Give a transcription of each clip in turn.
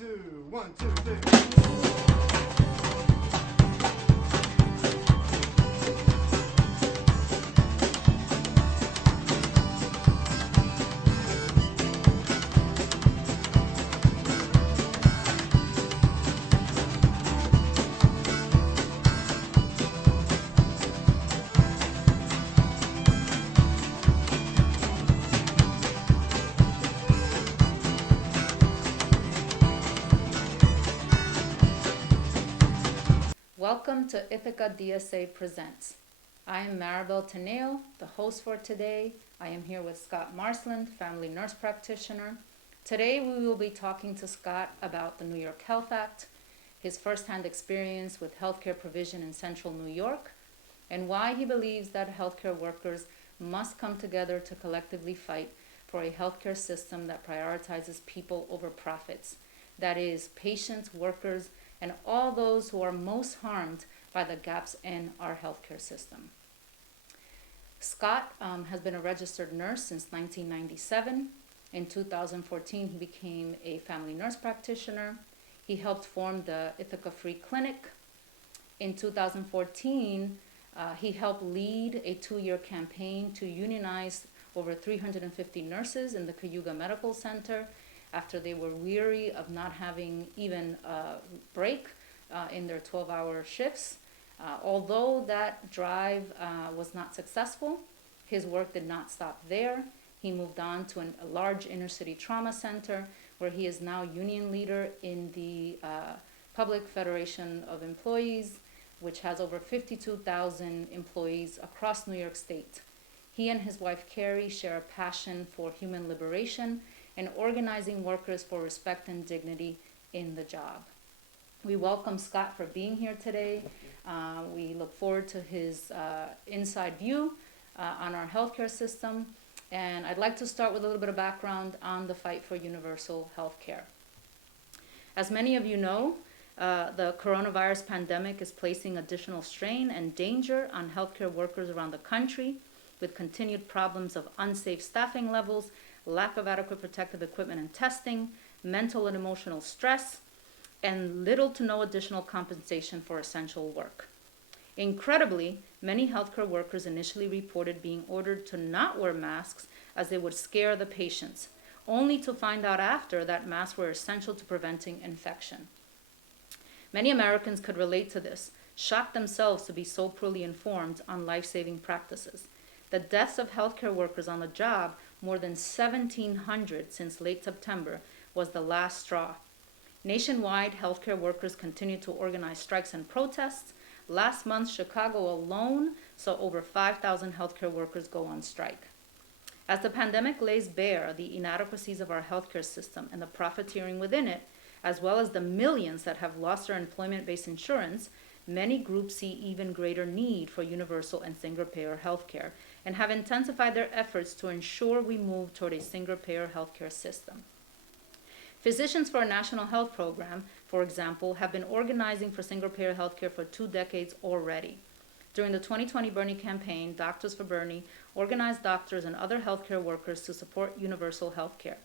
two, 1, 2, 3. Welcome to Ithaca DSA Presents. I am Maribel Tineo, the host for today. I am here with Scott Marsland, family nurse practitioner. Today we will be talking to Scott about the New York Health Act, his firsthand experience with healthcare provision in central New York, and why he believes that healthcare workers must come together to collectively fight for a healthcare system that prioritizes people over profits. That is, patients, workers, and all those who are most harmed by the gaps in our healthcare system. Scott has been a registered nurse since 1997. In 2014, he became a family nurse practitioner. He helped form the Ithaca Free Clinic. In 2014, he helped lead a 2-year campaign to unionize over 350 nurses in the Cayuga Medical Center after they were weary of not having even a break in their 12-hour shifts. Although that drive was not successful, his work did not stop there. He moved on to a large inner-city trauma center where he is now union leader in the Public Federation of Employees, which has over 52,000 employees across New York State. He and his wife Carrie share a passion for human liberation and organizing workers for respect and dignity in the job. We welcome Scott for being here today. We look forward to his inside view on our healthcare system. And I'd like to start with a little bit of background on the fight for universal healthcare. As many of you know, the coronavirus pandemic is placing additional strain and danger on healthcare workers around the country, with continued problems of unsafe staffing levels, lack of adequate protective equipment and testing, mental and emotional stress, and little to no additional compensation for essential work. Incredibly, many healthcare workers initially reported being ordered to not wear masks as they would scare the patients, only to find out after that masks were essential to preventing infection. Many Americans could relate to this, shocked themselves to be so poorly informed on life-saving practices. The deaths of healthcare workers on the job, more than 1,700 since late September, was the last straw. Nationwide, healthcare workers continue to organize strikes and protests. Last month, Chicago alone saw over 5,000 healthcare workers go on strike. As the pandemic lays bare the inadequacies of our healthcare system and the profiteering within it, as well as the millions that have lost their employment-based insurance, many groups see even greater need for universal and single-payer healthcare and have intensified their efforts to ensure we move toward a single-payer healthcare system. Physicians for a National Health Program, for example, have been organizing for single-payer healthcare for 2 decades already. During the 2020 Bernie campaign, Doctors for Bernie organized doctors and other healthcare workers to support universal healthcare.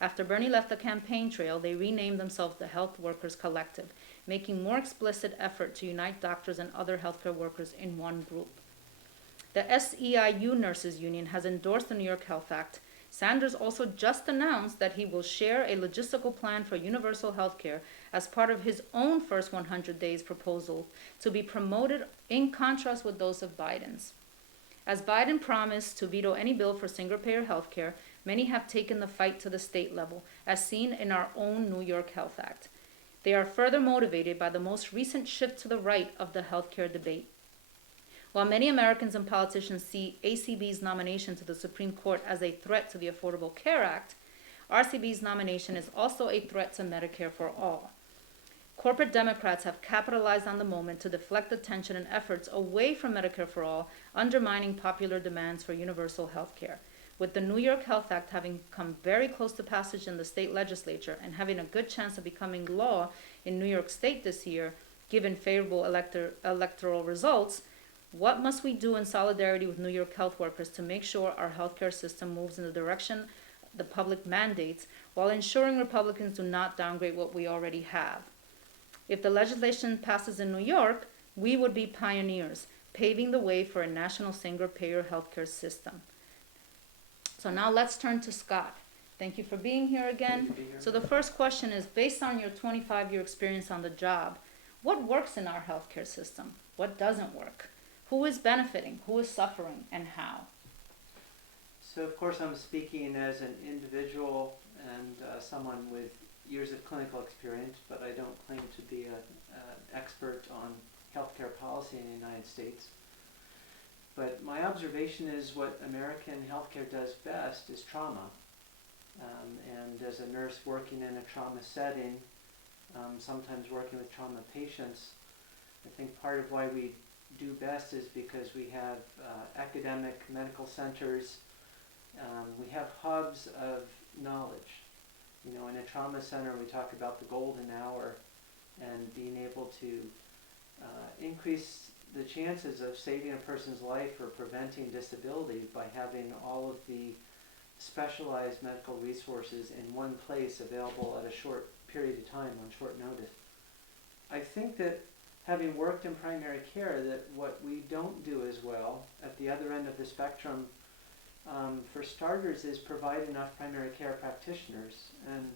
After Bernie left the campaign trail, they renamed themselves the Health Workers Collective, making more explicit effort to unite doctors and other healthcare workers in one group. The SEIU Nurses Union has endorsed the New York Health Act. Sanders also just announced that he will share a logistical plan for universal health care as part of his own first 100 days proposal to be promoted in contrast with those of Biden's. As Biden promised to veto any bill for single-payer health care, many have taken the fight to the state level, as seen in our own New York Health Act. They are further motivated by the most recent shift to the right of the healthcare debate. While many Americans and politicians see ACB's nomination to the Supreme Court as a threat to the Affordable Care Act, RCB's nomination is also a threat to Medicare for all. Corporate Democrats have capitalized on the moment to deflect attention and efforts away from Medicare for all, undermining popular demands for universal health care. With the New York Health Act having come very close to passage in the state legislature and having a good chance of becoming law in New York State this year, given favorable electoral results, what must we do in solidarity with New York health workers to make sure our healthcare system moves in the direction the public mandates, while ensuring Republicans do not downgrade what we already have. If the legislation passes in New York, we would be pioneers, paving the way for a national single-payer healthcare system. So now let's turn to Scott. Thank you for being here again. So the first question is, based on your 25-year experience on the job, what works in our healthcare system? What doesn't work? Who is benefiting? Who is suffering? And how? So of course I'm speaking as an individual and someone with years of clinical experience, but I don't claim to be an expert on healthcare policy in the United States. But my observation is what American healthcare does best is trauma. And as a nurse working in a trauma setting, sometimes working with trauma patients, I think part of why we do best is because we have academic medical centers. We have hubs of knowledge. You know, in a trauma center we talk about the golden hour and being able to increase the chances of saving a person's life or preventing disability by having all of the specialized medical resources in one place available at a short period of time on short notice. I think that having worked in primary care, that what we don't do as well at the other end of the spectrum, for starters, is provide enough primary care practitioners. And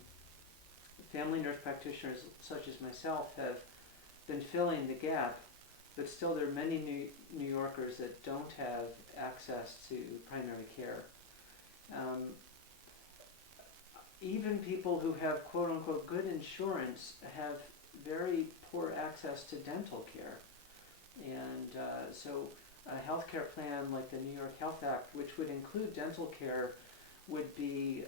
family nurse practitioners such as myself have been filling the gap, but still there are many New Yorkers that don't have access to primary care. Even people who have quote-unquote good insurance have very poor access to dental care. And so a healthcare plan like the New York Health Act, which would include dental care, would be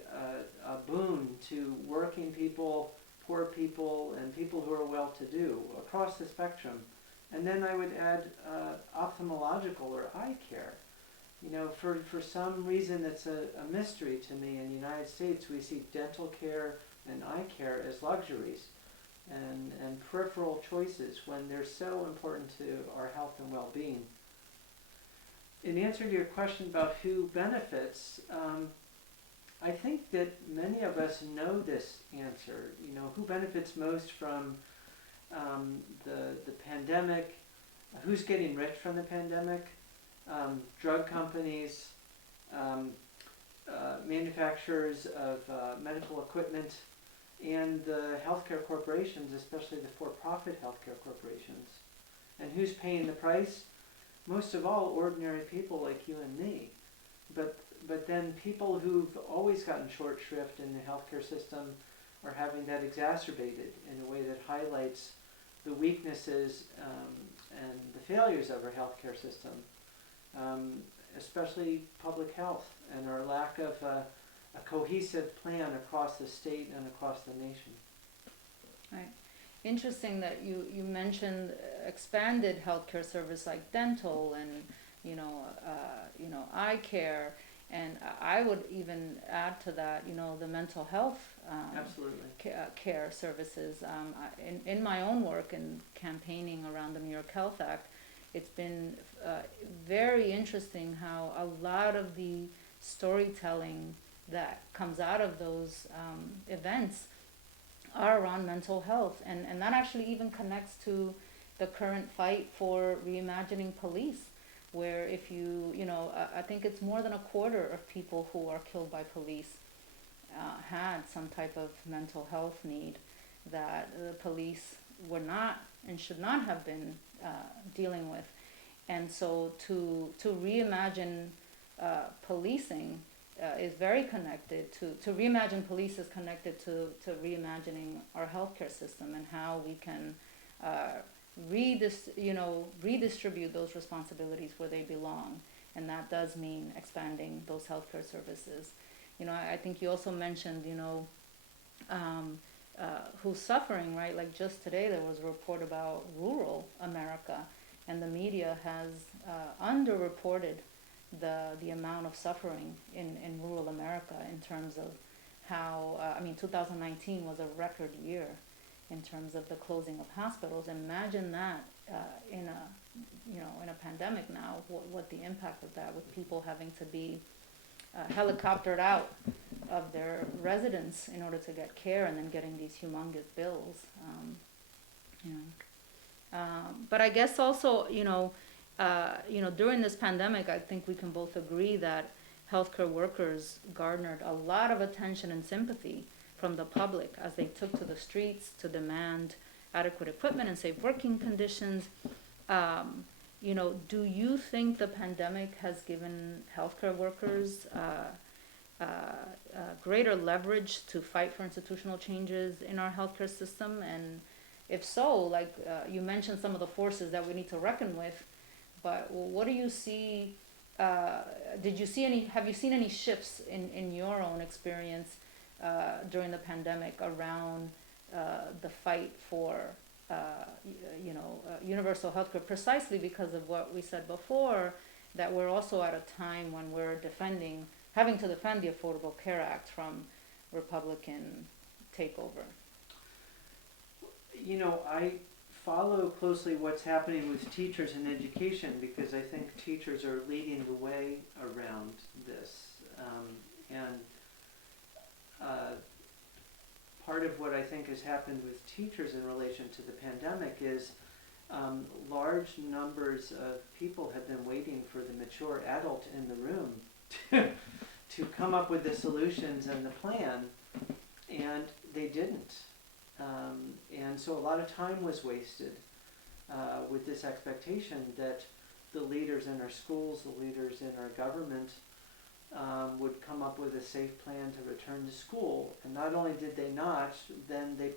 a boon to working people, poor people, and people who are well-to-do across the spectrum. And then I would add ophthalmological or eye care. You know, for some reason that's a mystery to me, in the United States we see dental care and eye care as luxuries and peripheral choices when they're so important to our health and well-being. In answer to your question about who benefits, I think that many of us know this answer. You know, who benefits most from the pandemic? Who's getting rich from the pandemic? Drug companies, manufacturers of medical equipment, and the healthcare corporations, especially the for-profit healthcare corporations. And who's paying the price? Most of all, ordinary people like you and me. But then people who've always gotten short shrift in the healthcare system are having that exacerbated in a way that highlights the weaknesses and the failures of our healthcare system. Especially public health and our lack of a cohesive plan across the state and across the nation. Right. Interesting that you mentioned expanded healthcare service like dental and eye care, and I would even add to that the mental health Absolutely. Care services. In my own work in campaigning around the New York Health Act, it's been very interesting how a lot of the storytelling that comes out of those events are around mental health. And that actually even connects to the current fight for reimagining police, where if I think it's more than a quarter of people who are killed by police had some type of mental health need that the police were not and should not have been dealing with. And so to reimagine policing is very connected to reimagine police is connected to reimagining our healthcare system and how we can redistribute those responsibilities where they belong. And that does mean expanding those healthcare services. I think you also mentioned who's suffering, right? Like just today there was a report about rural America, and the media has underreported the amount of suffering in rural America in terms of how 2019 was a record year in terms of the closing of hospitals. Imagine that in a pandemic now, what the impact of that, with people having to be helicoptered out of their residence in order to get care, and then getting these humongous bills. You know, but I guess also, during this pandemic, I think we can both agree that healthcare workers garnered a lot of attention and sympathy from the public as they took to the streets to demand adequate equipment and safe working conditions. Do you think the pandemic has given healthcare workers greater leverage to fight for institutional changes in our healthcare system? And if so, like you mentioned some of the forces that we need to reckon with, but what do you see? Have you seen any shifts in your own experience during the pandemic around the fight for universal healthcare, precisely because of what we said before, that we're also at a time when we're having to defend the Affordable Care Act from Republican takeover? I follow closely what's happening with teachers in education, because I think teachers are leading the way around this. Part of what I think has happened with teachers in relation to the pandemic is large numbers of people have been waiting for the mature adult in the room to come up with the solutions and the plan, and they didn't. And so a lot of time was wasted with this expectation that the leaders in our schools, the leaders in our government would come up with a safe plan to return to school. And not only did they not, then they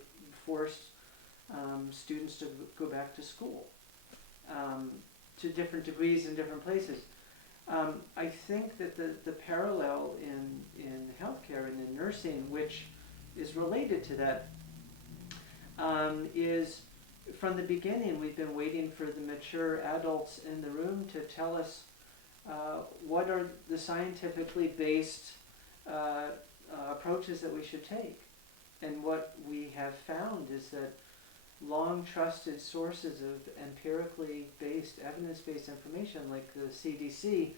forced students to go back to school to different degrees in different places. I think that the parallel in healthcare and in nursing, which is related to that, is from the beginning we've been waiting for the mature adults in the room to tell us what are the scientifically based approaches that we should take. And what we have found is that long trusted sources of empirically based, evidence-based information like the CDC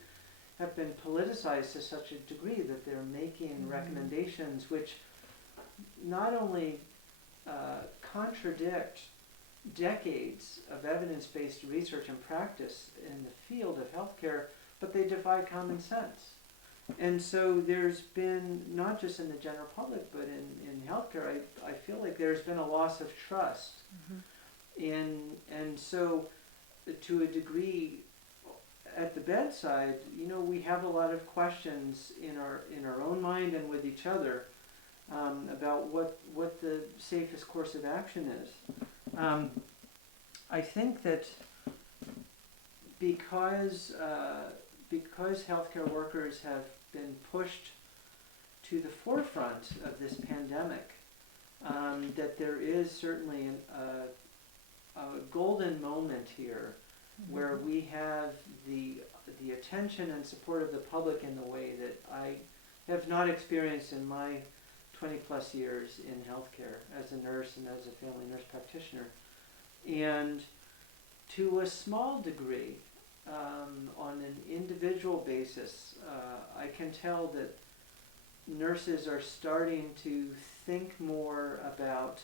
have been politicized to such a degree that they're making recommendations which not only contradict decades of evidence-based research and practice in the field of healthcare, but they defy common sense. And so there's been, not just in the general public, but in healthcare, I feel like there's been a loss of trust. And so to a degree, at the bedside, we have a lot of questions in our own mind and with each other about what the safest course of action is. I think that because healthcare workers have been pushed to the forefront of this pandemic, that there is certainly a golden moment here where we have the attention and support of the public in the way that I have not experienced in my 20 plus years in healthcare as a nurse and as a family nurse practitioner. And to a small degree, on an individual basis, I can tell that nurses are starting to think more about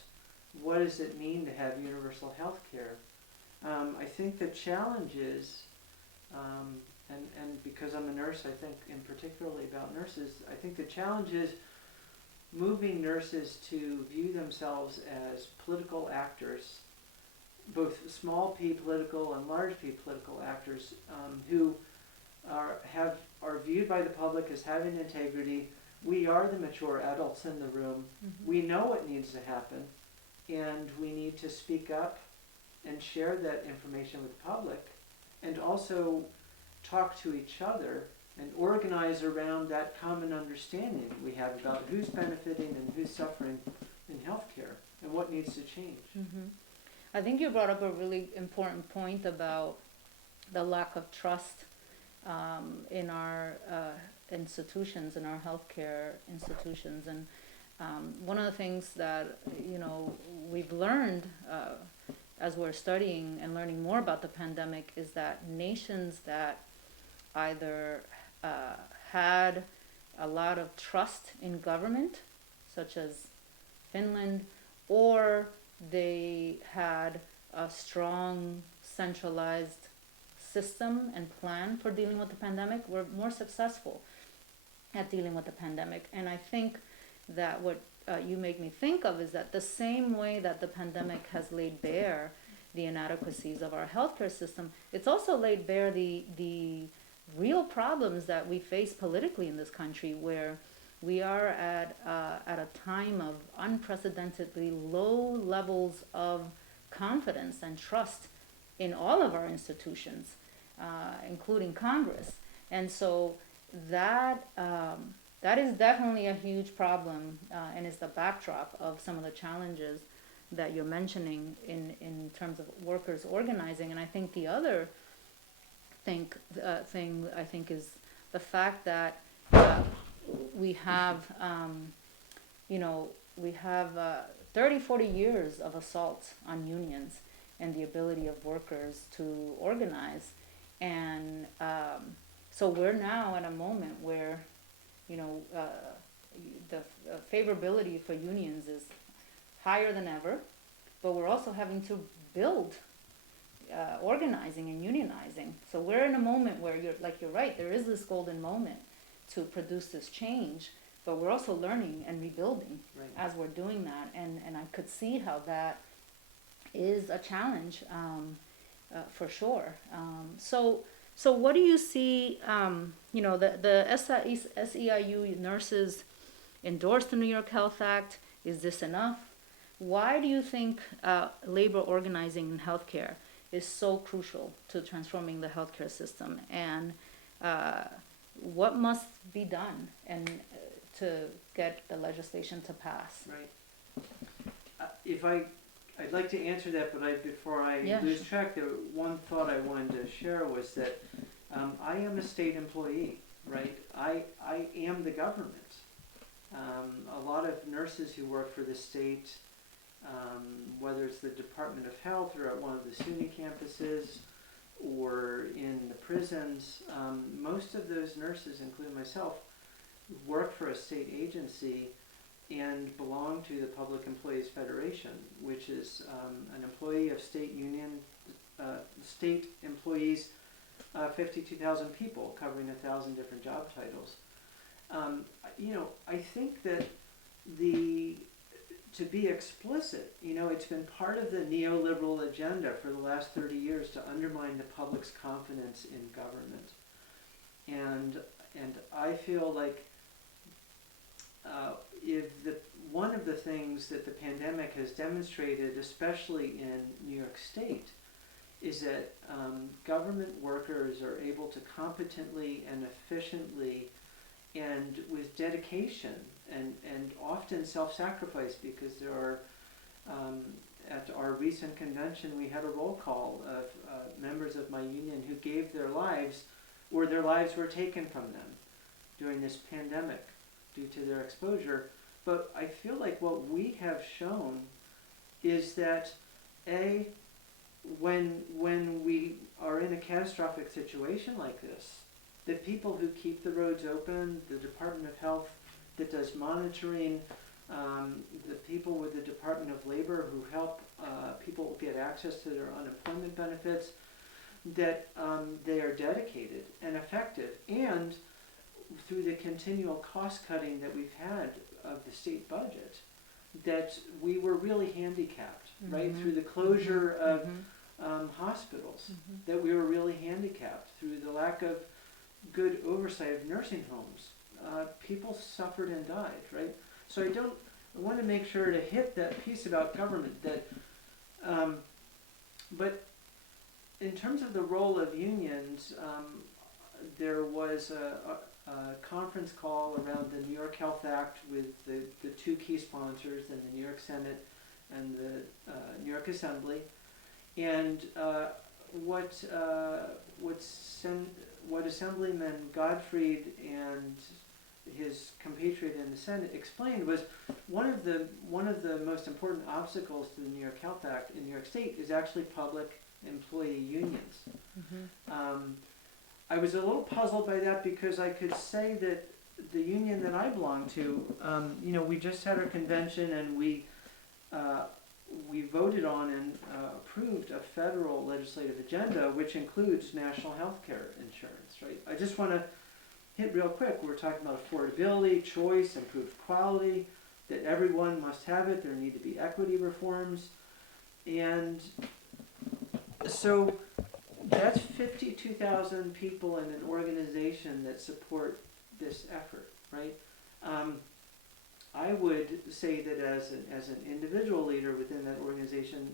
what does it mean to have universal health care. I think the challenge is, and because I'm a nurse, I think in particularly about nurses, I think the challenge is moving nurses to view themselves as political actors, both small p political and large p political actors, who are viewed by the public as having integrity. We are the mature adults in the room. We know what needs to happen, and we need to speak up and share that information with the public, and also talk to each other and organize around that common understanding we have about who's benefiting and who's suffering in healthcare and what needs to change. I think you brought up a really important point about the lack of trust in our institutions, in our healthcare institutions. And one of the things that, we've learned as we're studying and learning more about the pandemic is that nations that either had a lot of trust in government, such as Finland, or they had a strong centralized system and plan for dealing with the pandemic, were more successful at dealing with the pandemic. And I think that what you make me think of is that the same way that the pandemic has laid bare the inadequacies of our healthcare system, it's also laid bare the real problems that we face politically in this country, where we are at a time of unprecedentedly low levels of confidence and trust in all of our institutions, including Congress. And so that is definitely a huge problem, and is the backdrop of some of the challenges that you're mentioning in terms of workers organizing. And I think the other thing I think is the fact that we have, we have 30, 40 years of assault on unions and the ability of workers to organize. And so we're now at a moment where, the favorability for unions is higher than ever, but we're also having to build organizing and unionizing. So we're in a moment where you're right, there is this golden moment to produce this change, but we're also learning and rebuilding as we're doing that. And I could see how that is a challenge, for sure. So what do you see, the SEIU nurses endorsed the New York Health Act. Is this enough? Why do you think labor organizing in healthcare is so crucial to transforming the healthcare system? And what must be done to get the legislation to pass? Right. I'd like to answer that, but before I lose track, the one thought I wanted to share was that I am a state employee, right? I am the government. A lot of nurses who work for the state, whether it's the Department of Health or at one of the SUNY campuses or in the prisons, most of those nurses, including myself, work for a state agency and belong to the Public Employees Federation, which is an employee of state union, state employees, 52,000 people covering 1,000 different job titles. I think that to be explicit, it's been part of the neoliberal agenda for the last 30 years to undermine the public's confidence in government. And I feel like one of the things that the pandemic has demonstrated, especially in New York State, is that government workers are able to competently and efficiently and with dedication and often self-sacrifice, because there are, at our recent convention, we had a roll call of members of my union who gave their lives, or their lives were taken from them during this pandemic due to their exposure. But I feel like what we have shown is that when we are in a catastrophic situation like this, the people who keep the roads open, the Department of Health that does monitoring, the people with the Department of Labor who help people get access to their unemployment benefits, that they are dedicated and effective. And through the continual cost cutting that we've had of the state budget, that we were really handicapped, right? Through the closure of hospitals, that we were really handicapped. Through the lack of good oversight of nursing homes, people suffered and died, right? So I want to make sure to hit that piece about government, that, but in terms of the role of unions, there was a conference call around the New York Health Act with the two key sponsors, and the New York Senate and the New York Assembly. And what Assemblyman Gottfried and his compatriot in the Senate explained was one of the most important obstacles to the New York Health Act in New York State is actually public employee unions. I was a little puzzled by that, because I could say that the union that I belong to, we just had our convention, and we voted on and approved a federal legislative agenda which includes national health care insurance, right? I just want to hit real quick, we're talking about affordability, choice, improved quality, that everyone must have it, there need to be equity reforms, and so that's 52,000 people in an organization that support this effort, right? I would say that as an individual leader within that organization,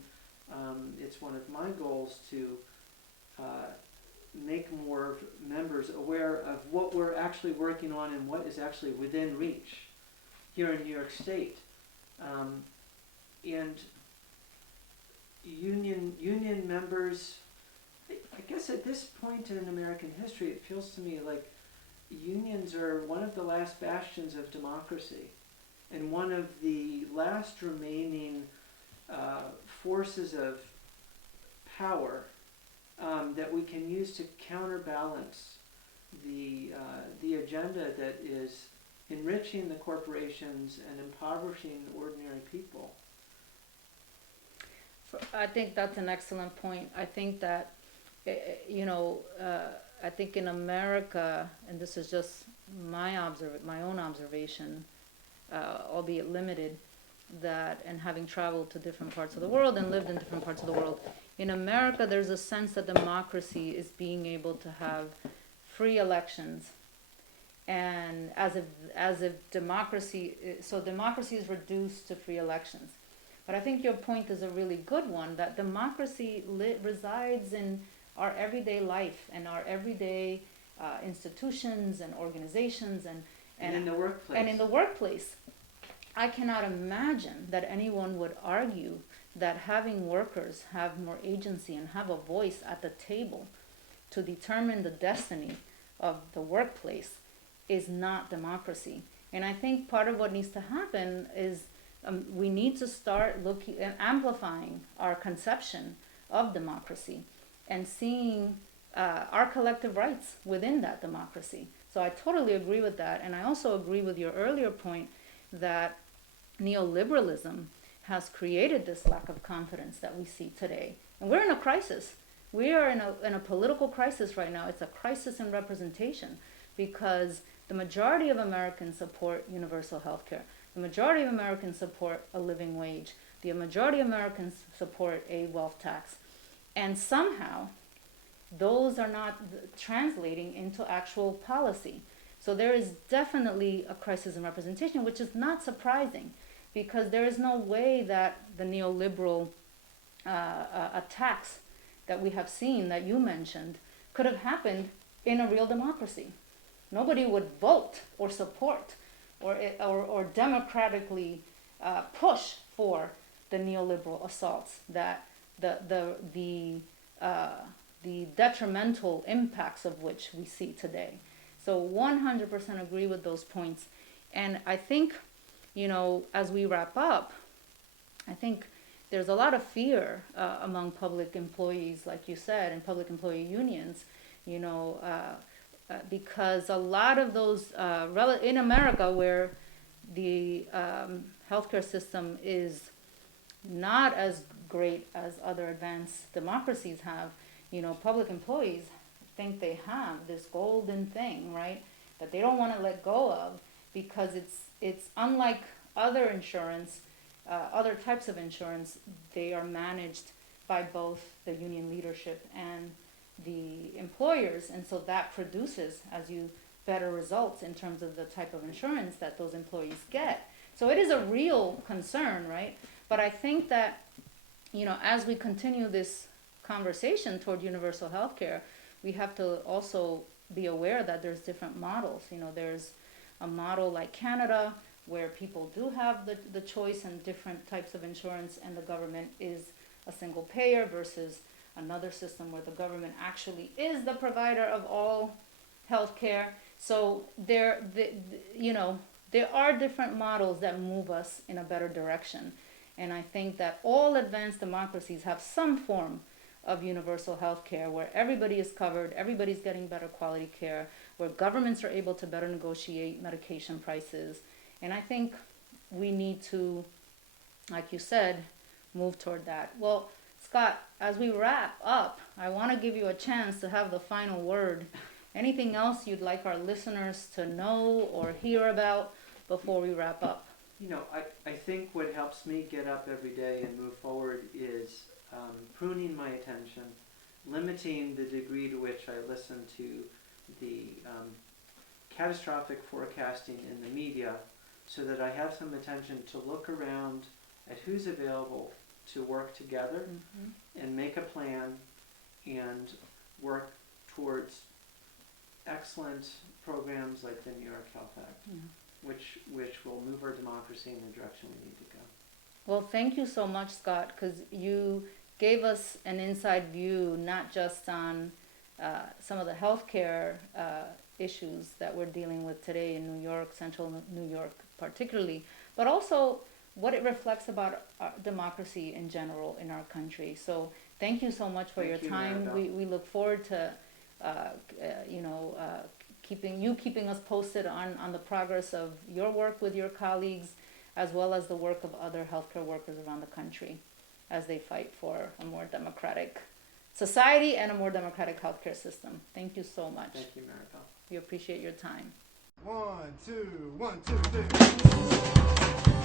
it's one of my goals to make more members aware of what we're actually working on and what is actually within reach here in New York State. And union members, I guess at this point in American history, it feels to me like unions are one of the last bastions of democracy and one of the last remaining forces of power that we can use to counterbalance the agenda that is enriching the corporations and impoverishing ordinary people. I think that's an excellent point. I think that, I think in America, and this is just my own observation, albeit limited, and having traveled to different parts of the world and lived in different parts of the world, in America there's a sense that democracy is being able to have free elections, and as if democracy is reduced to free elections. But I think your point is a really good one, that democracy resides in our everyday life and our everyday institutions and organizations and in the workplace. And in the workplace. I cannot imagine that anyone would argue that having workers have more agency and have a voice at the table to determine the destiny of the workplace is not democracy. And I think part of what needs to happen is we need to start looking and amplifying our conception of democracy and seeing our collective rights within that democracy. So I totally agree with that. And I also agree with your earlier point that neoliberalism has created this lack of confidence that we see today. And we're in a crisis. We are in a political crisis right now. It's a crisis in representation because the majority of Americans support universal health care. The majority of Americans support a living wage. The majority of Americans support a wealth tax. And somehow, those are not translating into actual policy. So there is definitely a crisis in representation, which is not surprising because there is no way that the neoliberal attacks that we have seen, that you mentioned, could have happened in a real democracy. Nobody would vote or support or democratically push for the neoliberal assaults, that the detrimental impacts of which we see today. So 100% agree with those points. And I think, as we wrap up, I think there's a lot of fear among public employees, like you said, and public employee unions, because a lot of those, in America where the healthcare system is not as great as other advanced democracies have, public employees think they have this golden thing, right, that they don't want to let go of because it's unlike other insurance, other types of insurance. They are managed by both the union leadership and the employers, and so that produces, better results in terms of the type of insurance that those employees get. So it is a real concern, right? But I think that, as we continue this conversation toward universal health care, we have to also be aware that there's different models. There's a model like Canada where people do have the choice and different types of insurance, and the government is a single payer, versus another system where the government actually is the provider of all health care. So there are different models that move us in a better direction. And I think that all advanced democracies have some form of universal health care where everybody is covered, everybody's getting better quality care, where governments are able to better negotiate medication prices. And I think we need to, like you said, move toward that. Well, Scott, as we wrap up, I want to give you a chance to have the final word. Anything else you'd like our listeners to know or hear about before we wrap up? You know, I think what helps me get up every day and move forward is pruning my attention, limiting the degree to which I listen to the catastrophic forecasting in the media, so that I have some attention to look around at who's available to work together and make a plan and work towards excellent programs like the New York Health Act, which will move our democracy in the direction we need to go. Well, thank you so much, Scott, because you gave us an inside view, not just on some of the healthcare issues that we're dealing with today in New York, central New York particularly, but also what it reflects about our democracy in general in our country. So thank you so much for your time. We look forward to keeping us posted on the progress of your work with your colleagues, as well as the work of other healthcare workers around the country as they fight for a more democratic society and a more democratic healthcare system. Thank you so much. Thank you, Maribel. We appreciate your time. 1, 2, 1, 2, 3.